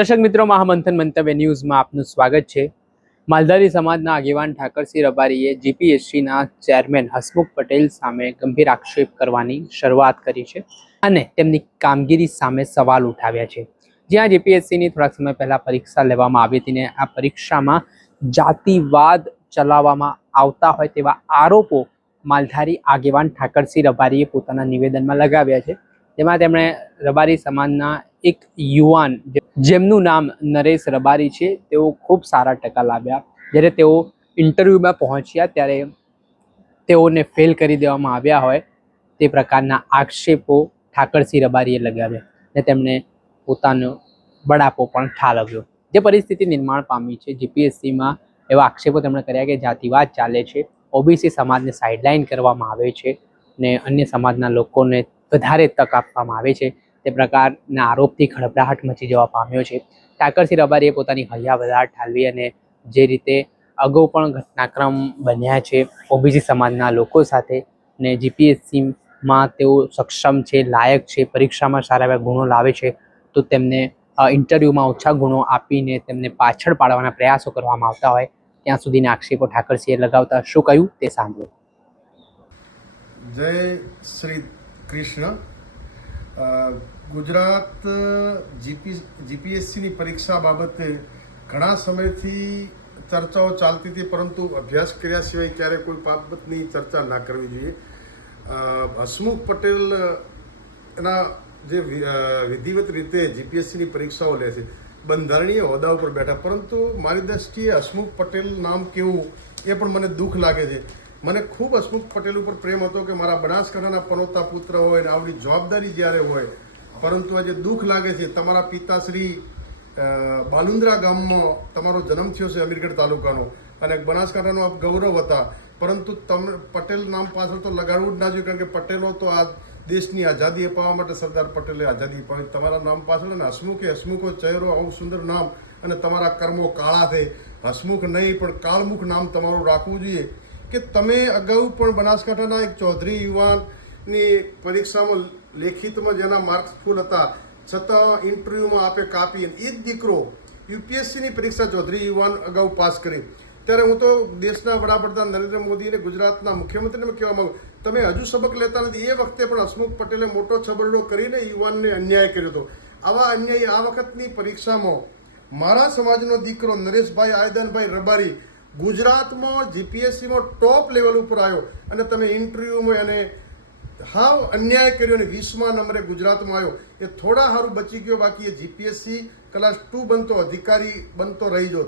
દર્શક મિત્રો, મહામંથન મંતવ્ય ન્યૂઝમાં આપનું સ્વાગત છે। માલધારી સમાજના આગેવાન ઠાકરસિંહ રબારીએ જીપીએસસીના ચેરમેન હસમુખ પટેલ સામે ગંભીર આક્ષેપ કરવાની શરૂઆત કરી છે અને તેમની કામગીરી સામે સવાલ ઉઠાવ્યા છે। જ્યાં જીપીએસસીની થોડાક સમય પહેલા પરીક્ષા લેવામાં આવી હતી ને આ પરીક્ષામાં જાતિવાદ ચલાવવામાં આવતા હોય તેવા આરોપો માલધારી આગેવાન ઠાકરસિંહ રબારીએ પોતાના નિવેદનમાં લગાવ્યા છે। તેમાં તેમણે રબારી સમાજના એક યુવાન જેમનું નામ નરેશ રબારી છે તેઓ ખૂબ સારા ટકા લાવ્યા, જ્યારે તેઓ ઇન્ટરવ્યૂમાં પહોંચ્યા ત્યારે તેઓને ફેલ કરી દેવામાં આવ્યા હોય તે પ્રકારના આક્ષેપો ઠાકરસિંહ રબારીએ લગાવ્યા અને તેમણે પોતાનો બળાપો પણ ઠાલવ્યો। જે પરિસ્થિતિ નિર્માણ પામી છે જીપીએસસીમાં, એવા આક્ષેપો તેમણે કર્યા કે જાતિવાદ ચાલે છે, ઓબીસી સમાજને સાઇડલાઇન કરવામાં આવે છે ને અન્ય સમાજના લોકોને વધારે તક આપવામાં આવે છે, તે પ્રકારના આરોપથી ખળભળાટ મચી જવા પામ્યો છે। ઠાકરસિંહ રબારીએ પોતાની હૈયાવદાર ઠાલવી અને જે રીતે અગાઉ પણ ઘટનાક્રમ બન્યા છે ઓબીસી સમાજના લોકો સાથે ને જીપીએસસીમાં તેઓ સક્ષમ છે, લાયક છે, પરીક્ષામાં સારા એવા ગુણો લાવે છે, તો તેમને ઇન્ટરવ્યૂમાં ઓછા ગુણો આપીને તેમને પાછળ પાડવાના પ્રયાસો કરવામાં આવતા હોય ત્યાં સુધીના આક્ષેપો ઠાકરસિંહે લગાવતા શું કહ્યું તે સાંભળો। જય શ્રી કૃષ્ણ। ગુજરાત જીપીએસસીની પરીક્ષા બાબતે ઘણા સમયથી ચર્ચાઓ ચાલતી હતી, પરંતુ અભ્યાસ કર્યા સિવાય ક્યારે કોઈ બાબતની ચર્ચા ના કરવી જોઈએ। હસમુખ પટેલ એના જે વિધિવત રીતે જીપીએસસીની પરીક્ષાઓ લે છે, બંધારણીય હોદ્દા ઉપર બેઠા, પરંતુ મારી દ્રષ્ટિએ હસમુખ પટેલ નામ કેવું એ પણ મને દુઃખ લાગે છે। મને ખૂબ હસમુખ પટેલ ઉપર પ્રેમ હતો કે મારા બનાસકાંઠાના પનોતા પુત્ર હોય ને આવડી જવાબદારી જ્યારે હોય, પરંતુ આજે દુઃખ લાગે છે તમારા પિતાશ્રી બાલુંદ્રા ગામમાં તમારો જન્મ થયો છે, અમીરગઢ તાલુકાનો, અને બનાસકાંઠાનો આપ ગૌરવ હતા, પરંતુ તમે પટેલ નામ પાછળ તો લગાડવું જ ના જોઈએ, કારણ કે પટેલો તો આ દેશની આઝાદી અપાવવા માટે સરદાર પટેલે આઝાદી અપાવી। તમારા નામ પાછળ અને હસમુખો ચહેરો, આવું સુંદર નામ, અને તમારા કર્મો કાળા થઈ, હસમુખ નહીં પણ કાળમુખ નામ તમારું રાખવું જોઈએ। કે તમે અગાઉ પણ બનાસકાંઠાના એક ચૌધરી યુવાનની પરીક્ષામાં લેખિતમાં જેના માર્ક્સ ફૂલ હતા છતાં ઇન્ટરવ્યૂમાં આપે કાપી, એ જ દીકરો યુપીએસસીની પરીક્ષા ચૌધરી યુવાન અગાઉ પાસ કરી। ત્યારે હું તો દેશના વડાપ્રધાન નરેન્દ્ર મોદી અને ગુજરાતના મુખ્યમંત્રીને કહેવા માંગુ, તમે હજુ સબક લેતા નથી। એ વખતે પણ હસમુખ પટેલે મોટો છબરડો કરીને યુવાનને અન્યાય કર્યો હતો। આવા અન્યાય આ વખતની પરીક્ષામાં મારા સમાજનો દીકરો નરેશભાઈ આયદનભાઈ રબારી ગુજરાતમાં જીપીએસસીમાં ટોપ લેવલ ઉપર આવ્યો અને તમે ઇન્ટરવ્યૂમાં એને હાવ અન્યાય કર્યો અને 20મા નંબરે ગુજરાતમાં આવ્યો। એ થોડા સારું બચી ગયો, બાકી એ જીપીએસસી ક્લાસ 2 બનતો અધિકારી બનતો રહી જો।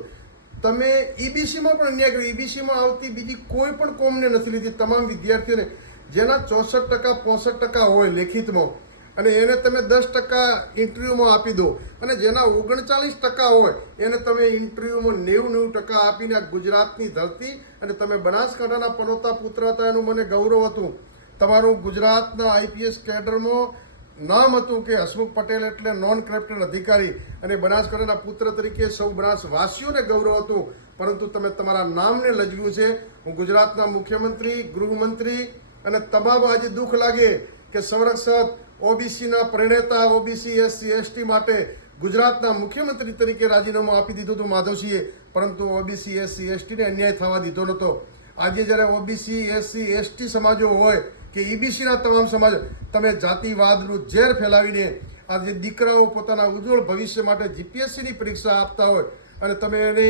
તમે ઈબીસીમાં પણ અન્યાય કર્યો, ઈબીસીમાં આવતી બીજી કોઈ પણ કોમને નથી લીધી, તમામ વિદ્યાર્થીઓને જેના 64% 65% હોય લેખિતમાં, અને એને તમે 10% ઇન્ટરવ્યૂમાં આપી દો, અને જેના 39% હોય એને તમે ઇન્ટરવ્યૂમાં 90% આપીને આ ગુજરાતની ધરતી, અને તમે બનાસકાંઠાના પનોતા પુત્ર હતા એનું મને ગૌરવ હતું। તમારું ગુજરાતના આઈપીએસ કેડરમાં નામ હતું કે હસમુખ પટેલ એટલે નોન કરપ્ટેડ અધિકારી, અને બનાસકાંઠાના પુત્ર તરીકે સૌ બનાસવાસીઓને ગૌરવ હતું, પરંતુ તમે તમારા નામને લજવ્યું છે। હું ગુજરાતના મુખ્યમંત્રી, ગૃહમંત્રી અને તમામ આજે દુઃખ લાગે કે સંરક્ષક ઓબીસીના પ્રણેતા, ઓબીસી એસસી એસટી માટે ગુજરાતના મુખ્યમંત્રી તરીકે રાજીનામું આપી દીધું હતું માધવસિંહે, પરંતુ ઓબીસી એસસી એસટીને અન્યાય થવા દીધો નહોતો। આજે જ્યારે ઓબીસી એસસી એસટી સમાજો હોય કે ઈબીસીના તમામ સમાજ, તમે જાતિવાદનું ઝેર ફેલાવીને આજે દીકરાઓ પોતાના ઉજ્જવળ ભવિષ્ય માટે જીપીએસસીની પરીક્ષા આપતા હોય અને તમે એને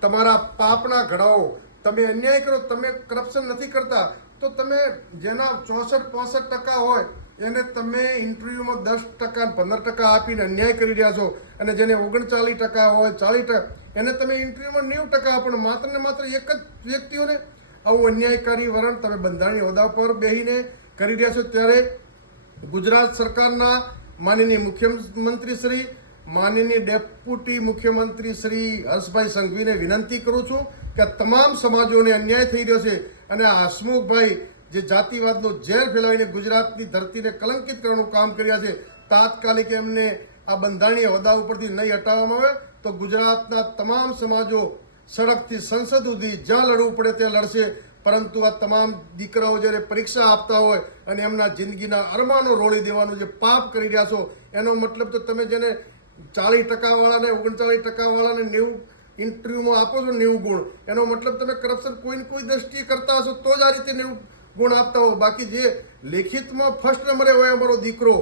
તમારા પાપના ઘડાઓ તમે અન્યાય કરો। તમે કરપ્શન નથી કરતા તો તમે જેના 64-65% હોય એને તમે ઇન્ટરવ્યૂમાં 10% 15% આપીને અન્યાય કરી રહ્યા છો, અને જેને 39% હોય 40% એને તમે ઇન્ટરવ્યૂમાં 90% આપો, માત્ર ને માત્ર એક જ વ્યક્તિઓને આવું અન્યાયકારી વલણ તમે બંધારણીય હોદ્દા પર બેસીને કરી રહ્યા છો। ત્યારે ગુજરાત સરકારના માનનીય મુખ્યમંત્રી શ્રી, માનનીય ડેપ્યુટી મુખ્યમંત્રી શ્રી હર્ષભાઈ સંઘવીને વિનંતી કરું છું કે તમામ સમાજોને અન્યાય થઈ રહ્યો છે, અને આ હસમુખભાઈ જે જાતિવાદનો ઝેર ફેલાવીને ગુજરાતની ધરતીને કલંકિત કરવાનું કામ કર્યા છે, તાત્કાલિક એમને આ બંધારણીય હોદ્દા ઉપરથી નહીં હટાવવામાં આવે તો ગુજરાતના તમામ સમાજો સડકથી સંસદ સુધી જ્યાં લડવું પડે ત્યાં લડશે। પરંતુ આ તમામ દીકરાઓ જ્યારે પરીક્ષા આપતા હોય અને એમના જિંદગીના અરમાનો રોળી દેવાનું જે પાપ કરી રહ્યા છો, એનો મતલબ તો તમે જેને 40% વાળાને 39% વાળાને 90 ઇન્ટરવ્યુમાં આપો છો 90 ગુણ, એનો મતલબ તમે કરપ્શન કોઈને કોઈ દ્રષ્ટિએ કરતા હશો તો જ આ રીતે 90 ગુણ આપતા હો. બાકી જે લેખિતમાં ફર્સ્ટ નંબરે હોય અમારો દીકરો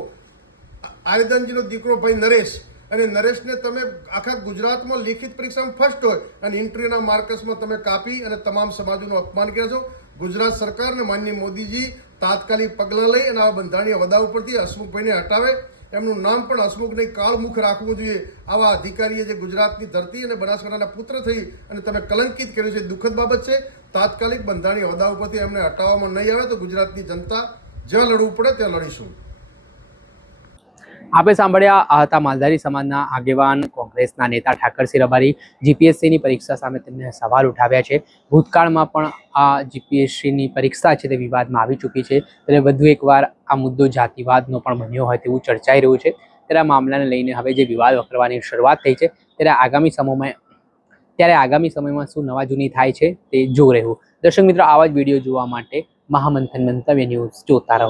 આવેદનજીનો દીકરો ભાઈ નરેશ, અને નરેશને તમે આખા ગુજરાતમાં લેખિત પરીક્ષામાં ફર્સ્ટ હોય અને ઇન્ટરવ્યુના માર્કસમાં તમે કાપી અને તમામ સમાજોનું અપમાન કર્યા છો. ગુજરાત સરકારને માનનીય મોદીજી તાત્કાલિક પગલાં લઈ અને આ બંધારણીય હોદ્દા ઉપરથી હસમુખભાઈને હટાવે. એમનું નામ પણ હસમુખ નહીં કાળમુખ રાખવું જોઈએ. આવા અધિકારીએ જે ગુજરાતની ધરતી અને બનાસકાંઠાના પુત્ર થઈ અને તમે કલંકિત કર્યું છે, દુઃખદ બાબત છે. તાત્કાલિક બંધારણીય હોદ્દા ઉપરથી એમને હટાવવામાં નહીં આવે તો ગુજરાતની જનતા જ્યાં લડવું પડે ત્યાં લડીશું. આપણે સાંભળ્યા આ હતા માલધારી સમાજના આગેવાન કોંગ્રેસના નેતા ઠાકરસિંહ રબારી. જીપીએસસીની પરીક્ષા સામે તેમને સવાલ ઉઠાવ્યા છે. ભૂતકાળમાં પણ આ જીપીએસસીની પરીક્ષા છે તે વિવાદમાં આવી ચૂકી છે, ત્યારે વધુ એકવાર આ મુદ્દો જાતિવાદનો પણ બન્યો હોય તેવું ચર્ચાઈ રહ્યું છે. ત્યારે આ મામલાને લઈને હવે જે વિવાદ વકરવાની શરૂઆત થઈ છે, ત્યારે આગામી સમયમાં શું નવા જૂની થાય છે તે જોવું રહ્યું. દર્શક મિત્રો, આવા જ વિડીયો જોવા માટે મહામંથન મંતવ્ય ન્યૂઝ જોતા રહો.